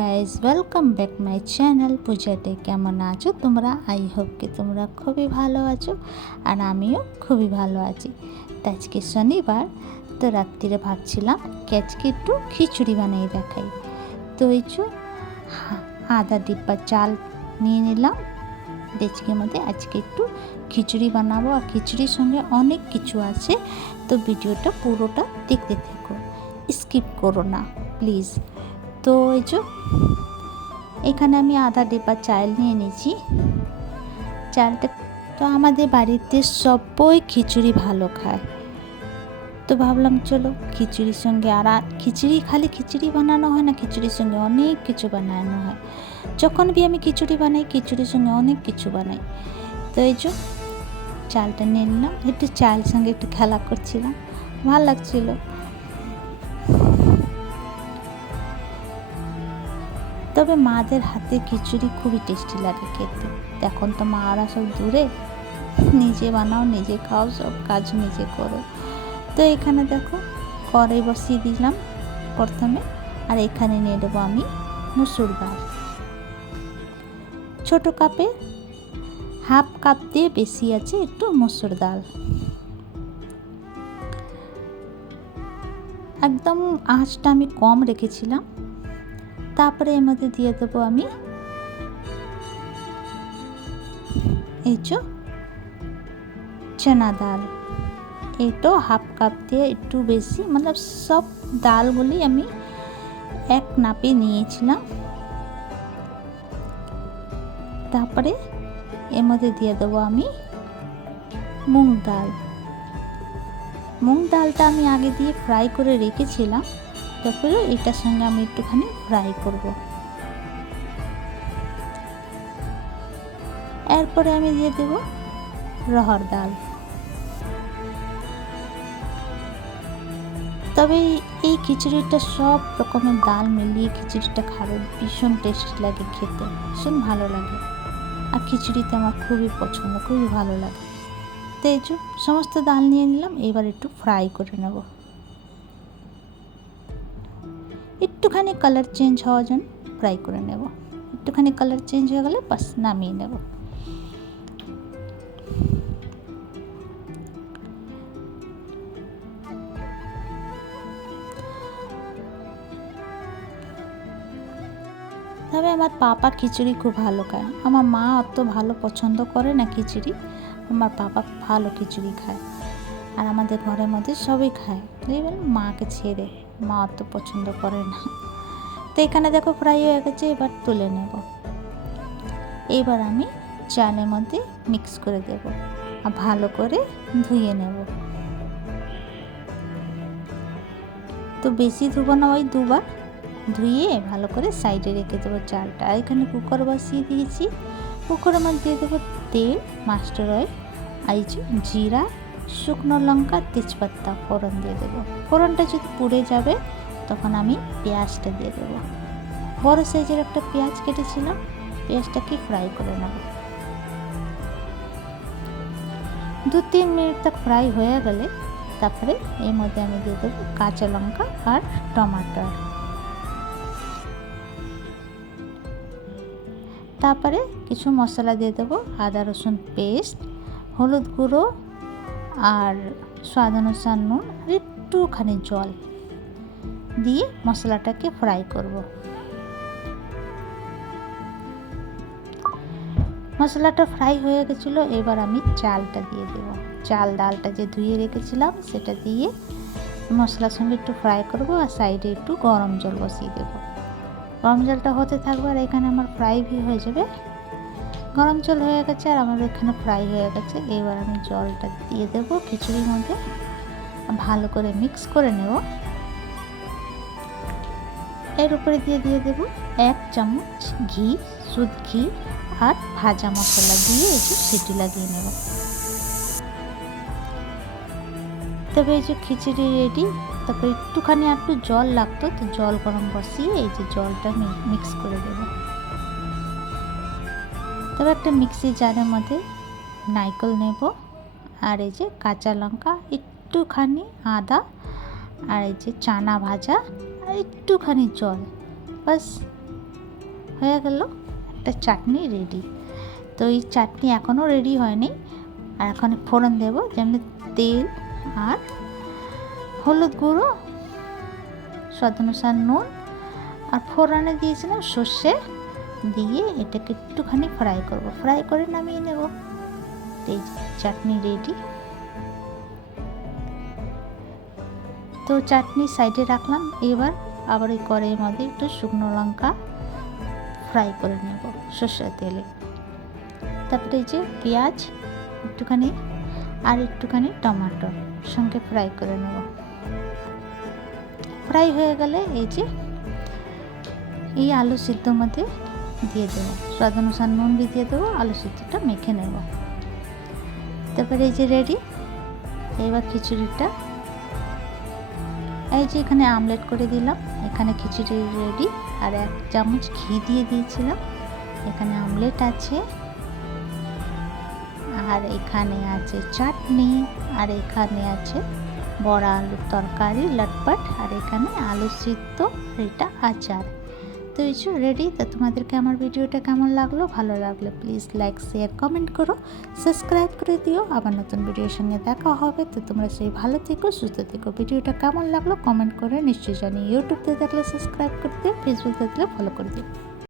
Guys, welcome back my channel পূজাতে। কেমন আছো তোমরা? আই হোপ কি তোমরা খুবই ভালো আছো, আর আমিও খুবই ভালো আছি। তো আজকে শনিবার, তো রাত্রিরে ভাবছিলাম আজকে একটু খিচুড়ি বানিয়ে দেখাই। তো এই যে আধা ডিব্বা চাল নিয়ে নিলাম ডেচকির মধ্যে। আজকে একটু খিচুড়ি বানাবো, আর খিচুড়ির সঙ্গে অনেক কিছু আছে। তো ভিডিওটা পুরোটা দেখতে থেকো, স্কিপ করো না প্লিজ। তো এই যে এখানে আমি আধা ডিব্বা চাল নিয়ে নিয়েছি। চালটা তো আমাদের বাড়িতে সবাই খিচুড়ি ভালো খায়, তো ভাবলাম চলো খিচুড়ির সঙ্গে আর খিচুড়ি খালি খিচুড়ি বানানো হয় না, খিচুড়ির সঙ্গে অনেক কিছু বানানো হয়। যখন भी আমি খিচুড়ি বানাই, খিচুড়ির সঙ্গে অনেক কিছু বানাই। তো এই যে চালটা নিয়ে নিলাম, একটু চালের সঙ্গে একটু খেলা করছিলাম, ভালো লাগছিল। তবে মাদের হাতে খিচুড়ি খুবই টেস্টি লাগে খেতে। এখন তো মারা সব দূরে, নিজে বানাও, নিজে খাও, সব কাজ নিজে করো। তো এখানে দেখো কড়াই বসিয়ে দিলাম প্রথমে, আর এখানে নিয়ে দেবো আমি মুসুর ডাল। ছোটো কাপে হাফ কাপ দিয়ে বেশি আছে একটু মুসুর ডাল। একদম আঁচটা আমি কম রেখেছিলাম। তারপরে এর মধ্যে দিয়ে দেবো আমি এই যে চনা ডাল। এটাও হাফ কাপ দিয়ে একটু বেশি, মানে সব ডালগুলি আমি এক নাপে নিয়েছিলাম। তারপরে এর মধ্যে দিয়ে দেবো আমি মুগ ডাল। মুগ ডালটা আমি আগে দিয়ে ফ্রাই করে রেখেছিলাম, তারপরে এটার সঙ্গে আমি একটুখানি ফ্রাই করব। এরপরে আমি দিয়ে দেব রহর ডাল। তবে এই খিচুড়িটা সব রকমের ডাল মিলিয়ে খিচুড়িটা খাবে, ভীষণ টেস্টি লাগে খেতে, ভীষণ ভালো লাগে। আর খিচুড়িতে আমার খুবই পছন্দ, খুবই ভালো লাগে। তো এই যে সমস্ত ডাল নিয়ে নিলাম, এবার একটু ফ্রাই করে নেব। একটুখানি কালার চেঞ্জ হওয়ার জন্য ফ্রাই করে নেব। একটুখানি কালার চেঞ্জ হয়ে গেলে বাস নামিয়ে নেব। তবে আমার পাপা খিচুড়ি খুব ভালো খায়। আমার মা অত ভালো পছন্দ করে না খিচুড়ি, আমার পাপা ভালো খিচুড়ি খায়। আর আমাদের ঘরের মধ্যে সবই খায়, বুঝলেন, মাকে ছেড়ে। মা অত পছন্দ করে না। তো এখানে দেখো ফ্রাই হয়ে গেছে, এবার তুলে নেব। এবার আমি চালের মধ্যে মিক্স করে দেব, আর ভালো করে ধুয়ে নেব। তো বেশি ধুবো না, ওই দুবার ধুয়ে ভালো করে সাইডে রেখে দেবো চালটা। আর এখানে কুকার বসিয়ে দিয়েছি। কুকারের মধ্যে দিয়ে দেবো তেল, মাস্টার অয়েল, আর এই যে জিরা, শুকনো লঙ্কা, তেজপাতা ফোড়ন দিয়ে দেবো। ফোড়নটা যদি পুড়ে যাবে তখন আমি পেঁয়াজটা দিয়ে দেবো। বড় সাইজের একটা পেঁয়াজ কেটেছিলাম, পেঁয়াজটাকে ফ্রাই করে নেব। 2-3 মিনিট তক ফ্রাই হয়ে গেলে তারপরে এর মধ্যে আমি দিয়ে দেবো কাঁচা লঙ্কা আর টমাটো। তারপরে কিছু মশলা দিয়ে দেবো, আদা রসুন পেস্ট, হলুদ গুঁড়ো, আর স্বাদ অনুসার নুন, আর একটুখানি জল দিয়ে মশলাটাকে ফ্রাই করব। মশলাটা ফ্রাই হয়ে গেছিলো, এবার আমি চালটা দিয়ে দেব। চাল ডালটা যে ধুয়ে রেখেছিলাম সেটা দিয়ে মশলার সঙ্গে একটু ফ্রাই করব, আর সাইডে একটু গরম জল বসিয়ে দেবো। গরম জলটা হতে থাকবে, আর এখানে আমার ফ্রাই হয়ে যাবে। গরম জল হয়ে গেছে আর আমার এখানে ফ্রাই হয়ে গেছে। এবার আমি জলটা দিয়ে দেবো খিচুড়ির মধ্যে, ভালো করে মিক্স করে নেব। এর উপরে দিয়ে দেবো 1 চামচ ঘি, শুদ্ধ ঘি, আর ভাজা মশলা দিয়ে একটু সিটি লাগিয়ে নেব। তবে এই যে খিচুড়ি রেডি। তারপরে একটুখানি একটু জল লাগতো, তো জল গরম বসিয়ে এই যে জলটা মিক্স করে দেবো। তবে একটা মিক্সি জারের মধ্যে নারকেল নেব, আর এই যে কাঁচা লঙ্কা, একটুখানি আদা, আর এই যে চানা ভাজা, আর একটুখানি জল, বাস হয়ে গেল একটা চাটনি রেডি। তো এই চাটনি এখনও রেডি হয়নি, আর এখন ফোড়ন দেব, যেমনি তেল আর হলুদ গুঁড়ো, স্বাদ অনুসার নুন, আর ফোড়নে দিয়েছিলাম সর্ষে দিয়ে এটাকে একটুখানি ফ্রাই করব, ফ্রাই করে নামিয়ে নেব। এই চাটনি রেডি। তো চাটনি সাইডে রাখলাম। এবার আবার এই কড়াইয়ের মধ্যে একটু শুকনো লঙ্কা ফ্রাই করে নেব সর্ষের তেলে। তারপরে এই যে পেঁয়াজ একটুখানি আর একটুখানি টমেটোর সঙ্গে ফ্রাই করে নেব। ফ্রাই হয়ে গেলে এই যে এই আলু সিদ্ধর মধ্যে দিয়ে দেবো, স্বাদ অনুসার নুন দিয়ে দেবো, আলু সিদ্ধটা মেখে নেব। তারপরে এই যে রেডি। এবার খিচুড়িটা এই যে এখানে আমলেট করে দিলাম, এখানে খিচুড়ি রেডি। আর 1 চামচ ঘি দিয়ে দিয়েছিলাম। এখানে আমলেট আছে, আর এখানে আছে চাটনি, আর এখানে আছে বড়া আলুর তরকারি লটপট, আর এখানে আলু সিদ্ধ, এটা আচার। তো এই যে রেডি। তো তোমাদেরকে আমার ভিডিওটা কেমন লাগলো? ভালো লাগলে প্লিজ লাইক শেয়ার কমেন্ট করো, সাবস্ক্রাইব করে দিও। আবার নতুন ভিডিওর সঙ্গে দেখা হবে। তো তোমরা সেই ভালো থেকো, সুস্থ থেকো। ভিডিওটা কেমন লাগলো কমেন্ট করে নিশ্চয়ই জানিও। ইউটিউবতে দেখলে সাবস্ক্রাইব করে দিও, ফেসবুক দেখলে ফলো করে দিও।